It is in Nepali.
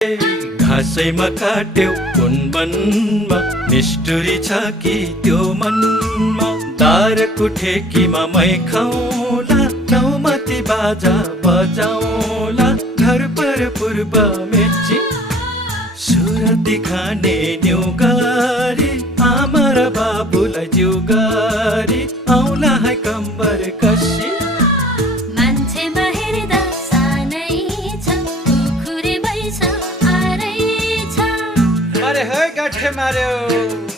घाँसैमा काट्यौ कुन वनमा निष्ठुरी छ कि त्यो मनमा तारको ठेकीमा मै खाउला नौमती बाजा बजाउला घर पर पूर्व मेची सुरती खाने न्यु गरी आमा र बाबुलाई जिउ गरी आउला है कम्बर कसी मान्छेमा हेर्दा सानै छ कुखुरे भइछ आरै छ अरे है गाठे मार्यो